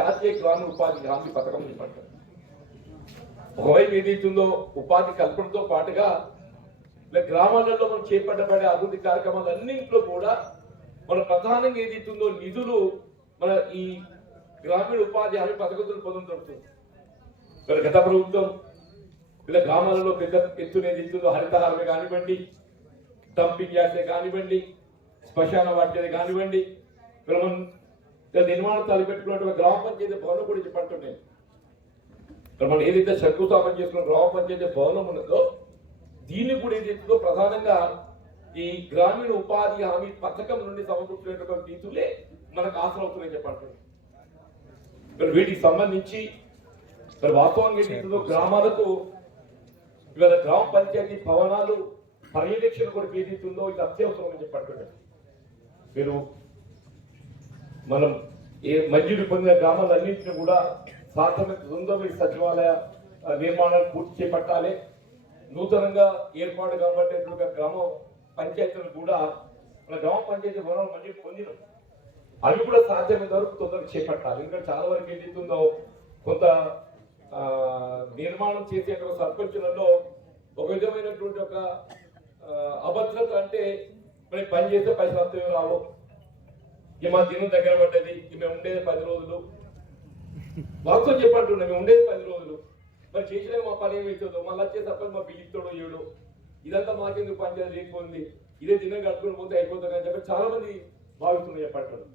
జాతీయ గ్రామీణ ఉపాధి హామీ పథకం చేపట్టారు. ఒకవైపు ఏదైతుందో ఉపాధి కల్పనతో పాటుగా గ్రామాలలో మనం చేపట్టబడే అభివృద్ధి కార్యక్రమాలన్నింటిలో కూడా మన ప్రధానంగా ఏదైతుందో నిధులు మన ఈ గ్రామీణ ఉపాధి హామీ పథకంతో పొందుతుంది. గత ప్రభుత్వం ఇలా గ్రామాలలో పెద్ద ఎత్తున ఏదైతుందో హరితహారమే కానివ్వండి, డంపింగ్ యార్డ్సే కానివ్వండి, శ్మశాన వాటికలే కానివ్వండి, మనం నిర్మాణం తలపెట్టుకున్నటువంటి గ్రామ పంచాయతీ భవనం కూడా చెప్పంటున్నాయి. మనం ఏదైతే శంకుస్థాపన చేసుకున్న గ్రామ పంచాయతీ భవనం ఉన్నదో దీన్ని కూడా ఏదైతుందో ప్రధానంగా ఈ గ్రామీణ ఉపాధి హామీ పథకం నుండి సమకూర్చుకునేటువంటి నిధులే మనకు ఆసరవుతున్నాయని చెప్పంటున్నాయి. వీటికి సంబంధించి మరి వాస్తవంగా ఏదైతుందో గ్రామాలకు ఇవాళ గ్రామ పంచాయతీ భవనాలు పర్యవేక్షణ కొరకు ఏదైతుందో ఇది అత్యవసరం అని చెప్పంటున్నాయి. మీరు మనం మంజూరు పొందిన గ్రామాలన్నింటినీ కూడా సాధ్యమైన సచివాలయ నిర్మాణాలు పూర్తి చేపట్టాలి. నూతనంగా ఏర్పాటు కాబట్టేటువంటి గ్రామ పంచాయతీలు కూడా మన గ్రామ పంచాయతీ భవనాలు మంజూరు పొందినాం, అవి కూడా సాధ్యమైన వరకు తొందరగా చేపట్టాలి. ఇంకా చాలా వరకు ఏదైతుందో కొంత నిర్మాణం చేసేటువంటి సర్పంచులలో ఒక విధమైనటువంటి ఒక అభద్రత, అంటే మరి పని చేస్తే పైసలు వస్తాయో రావు, ఇక మా దినం దగ్గర పడ్డది, మేము ఉండేది 10 రోజులు, వాస్తవం చెప్పంటున్నాం మేము ఉండేది 10 రోజులు, మరి చేసినా మా పని ఏమవుతుందో, మళ్ళీ వచ్చే సర్పంచ్ మా బిల్లితోడో ఏడో, ఇదంతా మాకెందుకు పంచాయతీ లేకపోయింది, ఇదే దినం కట్టుకుని పోతే అయిపోతుంది అని చెప్పి చాలా మంది భావిస్తున్నారు చెప్పంటారు.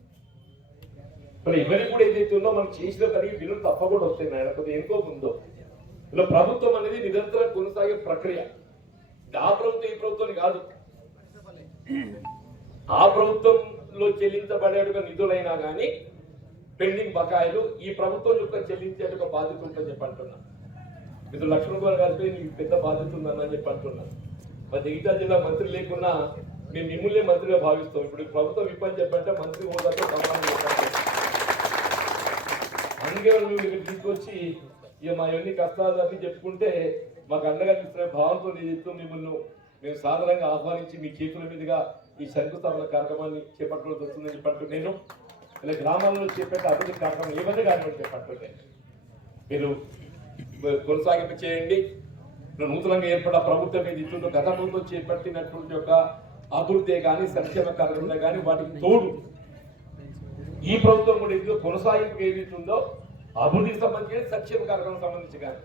మరి ఇవన్నీ కూడా ఏదైతే ఉందో మనం చేసిన కలిగి బిల్లులు తప్పకుండా వస్తాయి నాయన, కొద్దిగా ఎనుకో ముందో. ఇలా ప్రభుత్వం అనేది నిరంతరం కొనసాగే ప్రక్రియ. ఆ ప్రభుత్వం ఈ ప్రభుత్వం కాదు, ఆ ప్రభుత్వంలో చెల్లించబడే నిధులైనా కానీ పెండింగ్ బకాయిలు ఈ ప్రభుత్వం యొక్క చెల్లించే బాధ్యత ఉందని చెప్పి అంటున్నా. ఇది లక్ష్మణ్ గారికి నీకు పెద్ద బాధ్యత ఉందని చెప్పి అంటున్నా. మా జగిత్యాల జిల్లా మంత్రి లేకున్నా మేము మిమ్మల్నే మంత్రిగా భావిస్తాం. ఇప్పుడు ప్రభుత్వం ఇప్పని చెప్పంటే మంత్రి హోదాతో సమానం చెప్పండి. అందుకే మీరు తీసుకొచ్చి ఇక మా ఎన్ని కష్టాలు అని చెప్పుకుంటే మాకు అండగా తీసుకునే భావంతో చెప్తూ మిమ్మల్ని మేము సాధారణంగా ఆహ్వానించి మీ చేతుల మీదుగా ఈ శంకుస్థాపన కార్యక్రమాన్ని చేపట్టడం వస్తుందని చెప్పట్టు నేను ఇలా గ్రామాల్లో చేపట్టే అభివృద్ధి కార్యక్రమం ఏమైనా కానివ్వండి చెప్పట్టుంటే మీరు కొనసాగింపు చేయండి. నూతనంగా ఏర్పడ్డ ప్రభుత్వం ఏది ఇస్తుందో గత ప్రభుత్వం చేపట్టినటువంటి యొక్క అభివృద్ధి కానీ సంక్షేమ కార్యక్రమాలు కానీ వాటికి తోడు ఈ ప్రభుత్వం కూడా ఏదో కొనసాగింపు ఏదైతుందో అభివృద్ధికి సంబంధించి సంక్షేమ కార్యక్రమం సంబంధించి కానీ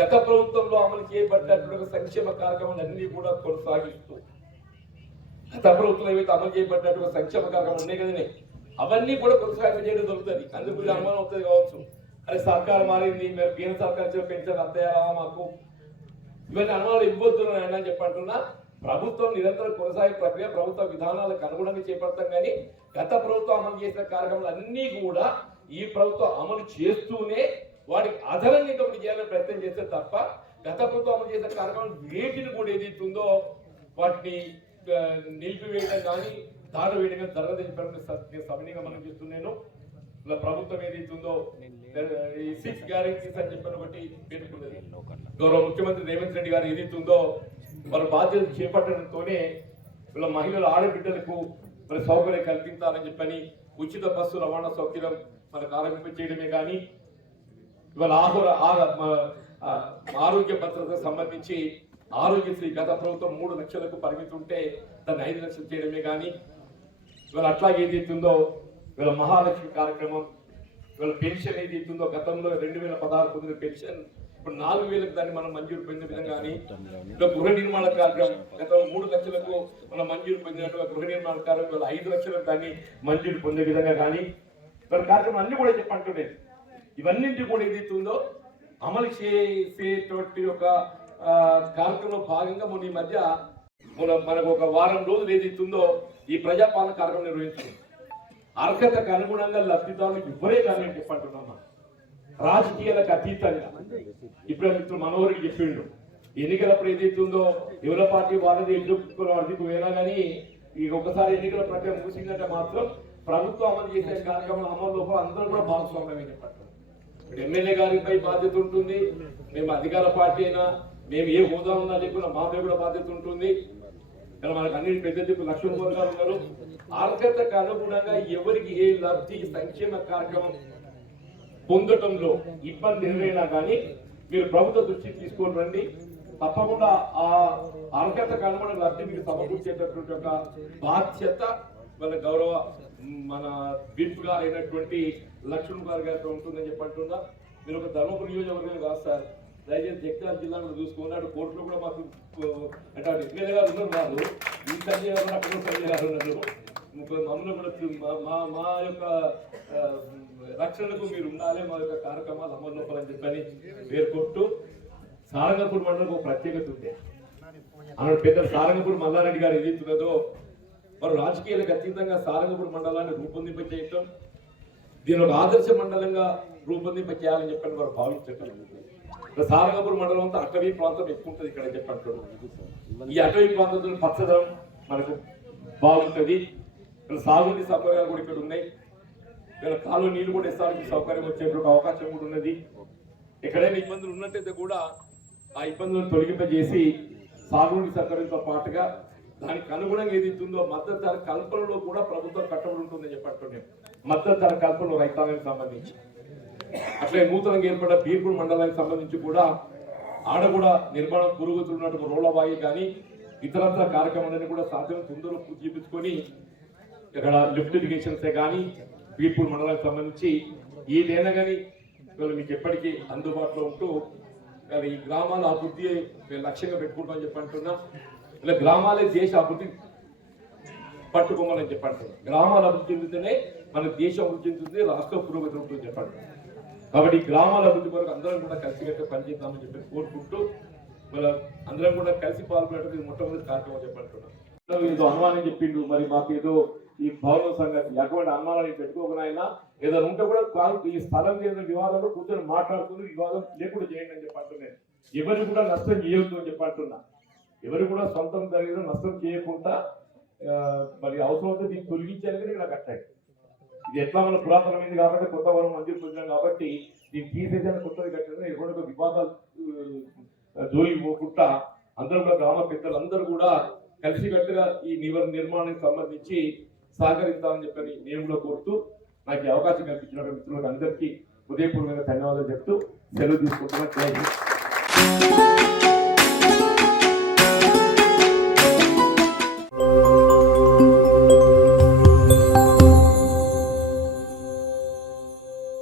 గత ప్రభుత్వంలో అమలు చేయబడ్డటువంటి సంక్షేమ కార్యక్రమాలు అన్ని కూడా కొనసాగిస్తూ గత ప్రభుత్వం ఏవైతే అమలు చేయబడ్డటువంటి సంక్షేమ కార్యక్రమాలు ఉన్నాయి కదనే అవన్నీ కూడా కొనసాగింపు చేయడం దొరుకుతుంది. అందుకు అనుమానం అవుతుంది కావచ్చు, అరే సర్కారు మారింది, మేము కేంద్ర సర్కారు పెన్షన్ అంతేయాలా మాకు, ఇవన్నీ అనుమానాలు ఇవ్వద్దు అని చెప్పంటున్నా. ప్రభుత్వం నిరంతరం కొనసాగే ప్రక్రియ ప్రభుత్వ విధానాలకు అనుగుణంగా చేపడతాం. కానీ గత ప్రభుత్వం అమలు చేసిన కార్యక్రమాలు అన్నీ కూడా ఈ ప్రభుత్వం అమలు చేస్తూనే వాటికి అదనంగా ఇంకొకటి చేయాలని ప్రయత్నం చేస్తే తప్ప గత ప్రభుత్వం అమలు చేసిన కార్యక్రమాలు వేటిని కూడా ఏదైతుందో వాటిని నిలిపివేయడం కానీ దాడి వేయడం కానీ జరగదని సవినీయంగా మనం చేస్తున్నాను. ఇలా ప్రభుత్వం ఏదైతుందో ఈ 6 గ్యారెంటీస్ అని చెప్పిన ఒకటి పేర్కొన్నది. గౌరవ ముఖ్యమంత్రి రేవంత్ రెడ్డి గారు ఏదైతుందో మన బాధ్యతలు చేపట్టడంతోనే ఇలా మహిళల ఆడబిడ్డలకు మరి సౌకర్యం కల్పించాలని చెప్పని ఉచిత బస్సు రవాణా సౌకర్యం మనకు ఆరంభించేయడమే కానీ ఇవాళ ఆరోగ్య భద్రతకు సంబంధించి ఆరోగ్యశ్రీ గత ప్రభుత్వం 3 లక్షలకు పరిమితి ఉంటే దాన్ని 5 లక్షలు చేయడమే కానీ ఇవాళ అట్లాగే ఏదైతుందో ఇవాళ మహాలక్ష్మి కార్యక్రమం, ఇవాళ పెన్షన్ ఏదైతుందో గతంలో 2016 పొందిన పెన్షన్ ఇప్పుడు 4,000కు దాన్ని మనం మంజూరు పొందిన విధంగా కానీ గృహ నిర్మాణ కార్యక్రమం గతంలో 3 లక్షలకు మనం మంజూరు పొందినట్టుగా గృహ నిర్మాణ కార్యక్రమం ఇవాళ 5 లక్షలకు దాన్ని మంజూరు పొందే విధంగా కానీ ఇవాళ కార్యక్రమం అన్ని కూడా చెప్పంటున్నాయి. ఇవన్నింటి కూడా ఏదైతుందో అమలు చేసేటువంటి ఒక కార్యక్రమంలో భాగంగా మన ఈ మధ్య మనకు ఒక వారం రోజులు ఏదైతుందో ఈ ప్రజాపాలన కార్యక్రమం నిర్వహించుకుంది. అర్హతకు అనుగుణంగా లబ్ధిదారులకు ఇవ్వరే కానీ చెప్పంటున్నామా, రాజకీయాలకు అతీతంగా. ఇప్పుడు మిత్రుడు మనోహరికి చెప్పిండు ఎన్నికలప్పుడు ఏదైతుందో ఎవరి పార్టీ వాళ్ళది ఎదుర్కొనేందుకు వేనా కానీ ఈ ఒకసారి ఎన్నికల ప్రక్రియ ముగిసిందంటే మాత్రం ప్రభుత్వం అమలు చేసే కార్యక్రమం అమలు లోపల అందరూ కూడా భాగస్వామ్యమే చెప్పండి. ఇప్పుడు ఎమ్మెల్యే గారిపై బాధ్యత ఉంటుంది, మేము అధికార పార్టీ అయినా మేము ఏ హోదా ఉన్నా లేకున్నా మాపై కూడా బాధ్యత ఉంటుంది. కానీ మనకు అన్ని పెద్ద దిక్కు లక్ష్మణ్ గారు ఉన్నారు. అర్హతకు అనుగుణంగా ఎవరికి ఏ లబ్ధి సంక్షేమ కార్యక్రమం పొందటంలో ఇబ్బంది ఎదురైనా కానీ మీరు ప్రభుత్వ దృష్టికి తీసుకొని రండి. తప్పకుండా ఆ అర్హత కనుగొన లబ్ధి మీకు సమకూర్చేటటువంటి ఒక బాధ్యత మన గౌరవ మన విప్ గా అయినటువంటి లక్ష్మణ్ గారితో ఉంటుందని చెప్పంటున్నా. మీరు ఒక ధర్మపురి నియోజకవర్గం కాదు సార్, దయచేసి జగిత్యాల జిల్లా కూడా చూసుకున్నాడు. కోర్టులో కూడా మాకు అంటే ఎమ్మెల్యే గారు ఉన్నారు, వాళ్ళు ఈ సంజయ్ గారు అక్కడ సంజయ్ గారు ఉన్నారు. మమ్మల్ని కూడా మా యొక్క రక్షణకు మీరు ఉండాలి, మా యొక్క కార్యక్రమాలు అమలు లోపాలని చెప్పని పేర్కొంటూ సారంగపూర్ మండలం ఒక ప్రత్యేకత ఉంది. అన్నాడు పెద్ద సారంగపూర్ మల్లారెడ్డి గారు ఏదైతున్నదో వారు రాజకీయాలకు అతీతంగా సారంగపూర్ మండలాన్ని రూపొందింప చేయటం, దీని ఒక ఆదర్శ మండలంగా రూపొందింప చేయాలని చెప్పని వారు భావించటం. సారంగపూర్ మండలం అంతా అటవీ ప్రాంతం ఎక్కువ ఉంటుంది ఇక్కడ చెప్పంటారు. ఈ అటవీ ప్రాంతంలో పచ్చదనం మనకు బాగుంటుంది. ఇక్కడ సాగునీటి సౌకర్యాలు కూడా ఇక్కడ ఉన్నాయి. ఇక్కడ కాలువ నీళ్లు కూడా ఇస్తానికి సౌకర్యం వచ్చేటువంటి అవకాశం కూడా ఉన్నది. ఎక్కడైనా ఇబ్బందులు ఉన్నట్టయితే కూడా ఆ ఇబ్బందులను తొలగింపజేసి సాగునీటి సౌకర్యంతో పాటుగా దానికి అనుగుణంగా ఏది ఉందో మద్దతు ధర కల్పనలో కూడా ప్రభుత్వం కట్టుబడి ఉంటుందని చెప్పంటున్నాం. మద్దతు ధర కల్పనలో రైతాంగానికి సంబంధించి అట్లే నూతనంగా ఏర్పడ్డ బీర్పూర్ మండలానికి సంబంధించి కూడా ఆడ కూడా నిర్మాణం పురుగుతున్నట్టు రోలబాయి కానీ ఇతరత్ర కార్యక్రమాలన్నీ కూడా సాధ్యం తొందరగా పూర్తి చేయించుకొని ఇక్కడ లిఫ్ట్ ఇరిగేషన్సే కానీ బీర్పూర్ మండలానికి సంబంధించి ఏదైనా కానీ మీకు ఎప్పటికీ అందుబాటులో ఉంటూ ఈ గ్రామాల అభివృద్ధి లక్ష్యంగా పెట్టుకుంటామని చెప్పంటున్నా. ఇలా గ్రామాలే దేశ అభివృద్ధి పట్టుకోమని చెప్పంటున్నాం. గ్రామాల అభివృద్ధి చెందితేనే మన దేశం అభివృద్ధి చెందుతుంది, రాష్ట్ర పురోగతి ఉంటుంది చెప్పండి. కాబట్టి గ్రామాల అభివృద్ధి కొరకు అందరం కూడా కలిసికట్టుగా పనిచేద్దామని చెప్పి కోరుకుంటూ మళ్ళీ అందరం కూడా కలిసి పాల్గొనేది మొట్టమొదటి కార్యక్రమం చెప్పంటున్నాం. ఏదో అనుమానం చెప్పిండు, మరి మాకు ఏదో ఈ భవన సంగతి ఎటువంటి అనుమానాన్ని పెట్టుకోకనైనా ఏదైనా ఉంటే కూడా ఈ స్థలం చేసిన వివాదంలో కూర్చొని మాట్లాడుకుని వివాదం లేకుండా చేయండి అని చెప్పంటున్నాను. ఎవరు కూడా నష్టం చేయొద్దు అని చెప్పంటున్నా. ఎవరు కూడా సొంతం జరిగిన నష్టం చేయకుండా మరి అవసరం అయితే దీన్ని తొలగించాలి కానీ ఇలా కట్టాయి. ఇది ఎట్లా మన పురాతనమైంది కాబట్టి కొత్త వరం మంజూరు పొందినాం కాబట్టి దీన్ని తీసేసిన కొత్తది కట్టిన ఎటువంటి వివాదాలు జోలికి పోకుండా అందరూ కూడా గ్రామ పెద్దలు అందరూ కూడా కలిసికట్టుగా ఈ నిర్మాణానికి సంబంధించి సహకరిస్తామని చెప్పని నేను కూడా కోరుతూ నాకు ఈ అవకాశం కల్పించిన మిత్రులకు అందరికీ హృదయపూర్వకంగా ధన్యవాదాలు చెప్తూ సెలవు తీసుకుంటున్నాను.